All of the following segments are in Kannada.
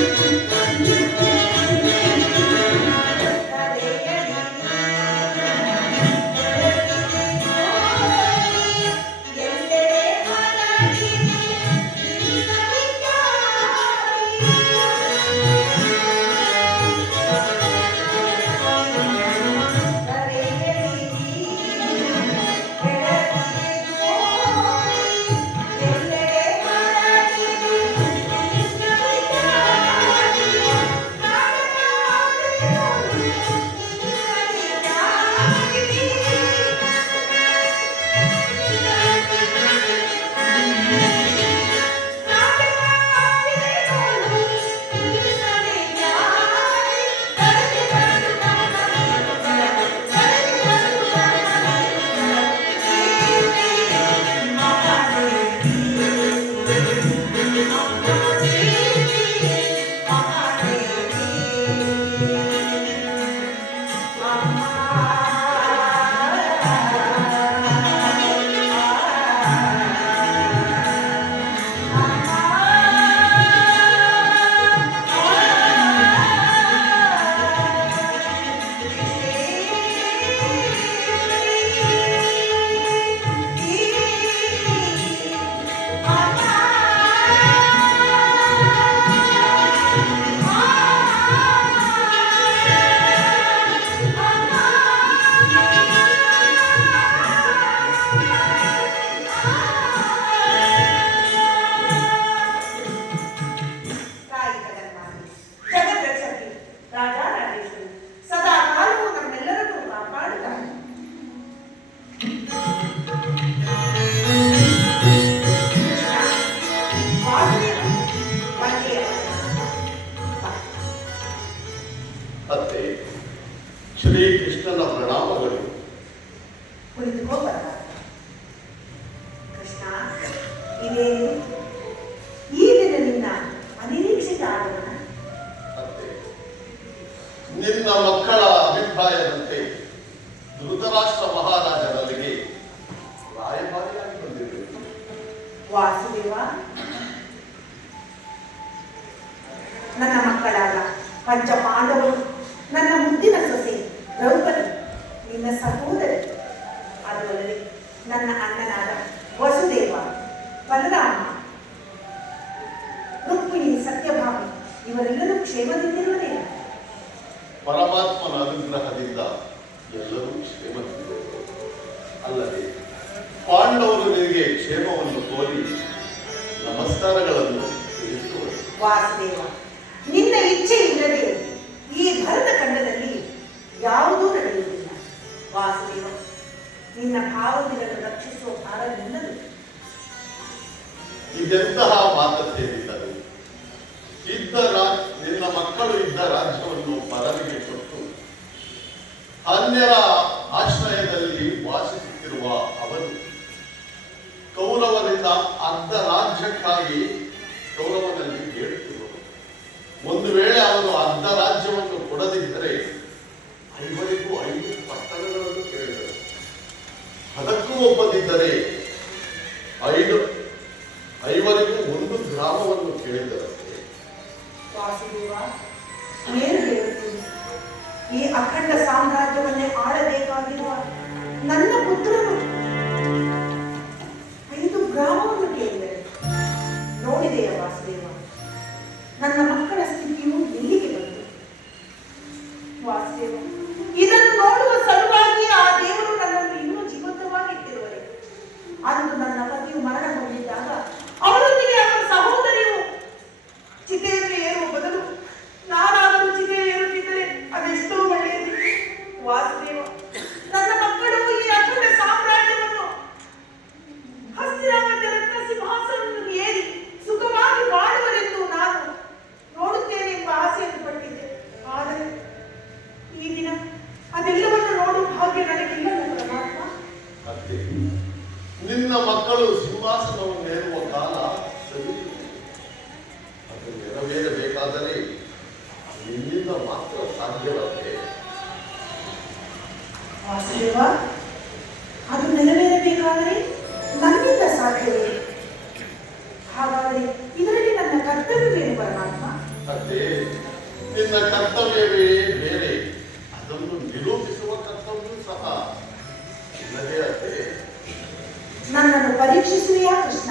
Música ಕ್ಷೇಮದಿಂದಿರುವುದೇ ಪರಮಾತ್ಮನ ಅನುಗ್ರಹದಿಂದ ಎಲ್ಲರೂ ಕ್ಷೇಮದಿಂದಿರುವರು ಅಲ್ಲದೆ ಪಾಂಡವರು ನಿನಗೆ ಕ್ಷೇಮವನ್ನು ಕೋರಿ ನಮಸ್ಕಾರಗಳನ್ನು ವಾಸುದೇವ ನಿನ್ನ ಇಚ್ಛೆ ಇಲ್ಲದೆ ಈ ಭರತ ಖಂಡದಲ್ಲಿ ಯಾವುದೂ ನಡೆಯುವುದಿಲ್ಲ. ವಾಸುದೇವ ನಿನ್ನ ಭಾವನೆಗಳನ್ನು ರಕ್ಷಿಸುವ ಭಾರ ಇದೆಂತಹ ಮಾತನ್ನು ಹೇಳಿದ್ದರು ಇದ್ದ ಮಕ್ಕಳು ಇದ್ದ ರಾಜ್ಯವನ್ನು ಪರರಿಗೆ ಕೊಟ್ಟು ಅನ್ಯರ ಆಶ್ರಯದಲ್ಲಿ ವಾಸಿಸುತ್ತಿರುವ ಅವರು ಕೌರವರಿಂದ ಅರ್ಧ ರಾಜ್ಯಕ್ಕಾಗಿ ಕೌರವನಲ್ಲಿ ಬೇಡುತ್ತಿರುವರು ಒಂದು ವೇಳೆ ಅವರು ಅರ್ಧ ರಾಜ್ಯವನ್ನು ಕೊಡದಿದ್ದರೆ ಐವರಿಗೂ ಐದು ಪಟ್ಟಣಗಳನ್ನು ಕೇಳಿದರು. ಅದಕ್ಕೂ ಒಪ್ಪದಿದ್ದರೆ ಮತ್ತೆ ನಿನ್ನ ಕರ್ತವ್ಯವೇ ಬೇರೆ? ಅದನ್ನು ನಿರೂಪಿಸುವ ಕರ್ತವ್ಯ ಸಹ. ನಿನ್ನದೇ ಅದೇ ನನ್ನನ್ನು ಪರೀಕ್ಷಿಸುವ ಕೃಷ್ಣ?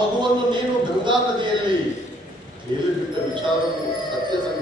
ಮಗುವನ್ನು ನೀನು ಗಂಗಾ ನದಿಯಲ್ಲಿ. ತೇಲಿಬಿಟ್ಟ ವಿಚಾರವು ಸತ್ಯಸಂಗ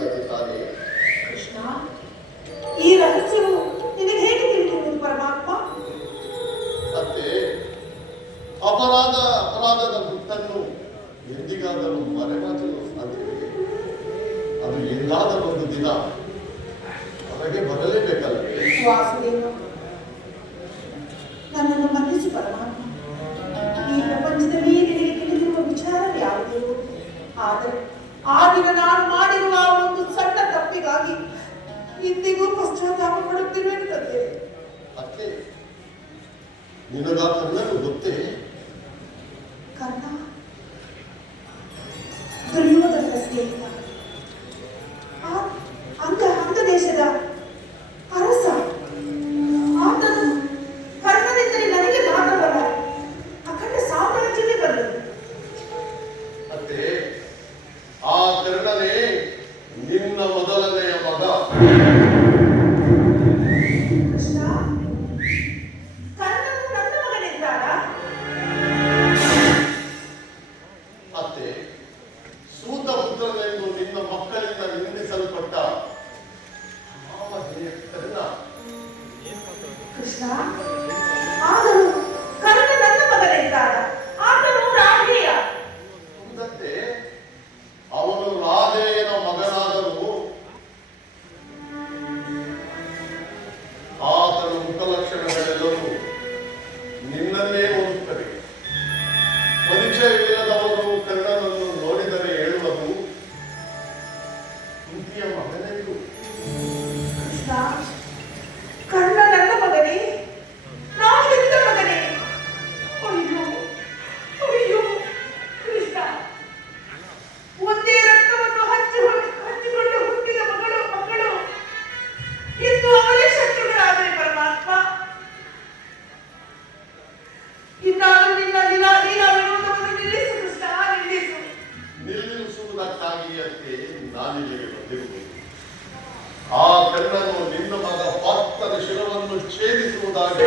ಎಲ್ಲರೂ ನಿನ್ನ ಮಗ ಪಾತ್ರದ ಶಿರವನ್ನು ಛೇದಿಸುವುದಾಗಿ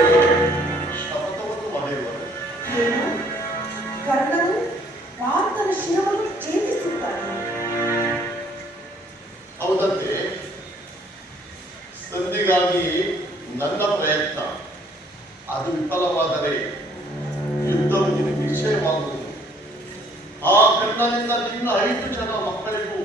ಶಪಥವನ್ನು ಮಾಡಿರುವರು ಕರ್ಣನು ಪಾತ್ರದ ಛೇದಿಸುತ್ತಾನೆ. ಹೌದಂತೆ. ಸಂಧಿಗಾಗಿ ನನ್ನ ಪ್ರಯತ್ನ. ಅದು ವಿಫಲವಾದರೆ ಯುದ್ಧವು ನಿನಗೆ ವಿಷಯವಾಗುವುದು ಆ ಕಣ್ಣನಿಂದ ನಿನ್ನ ಐದು ಜನ ಮಕ್ಕಳಿಗೂ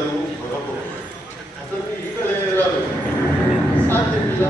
మనకు మనకు అసలు ಈಗ ಸಾಧ್ಯವಿಲ್ಲ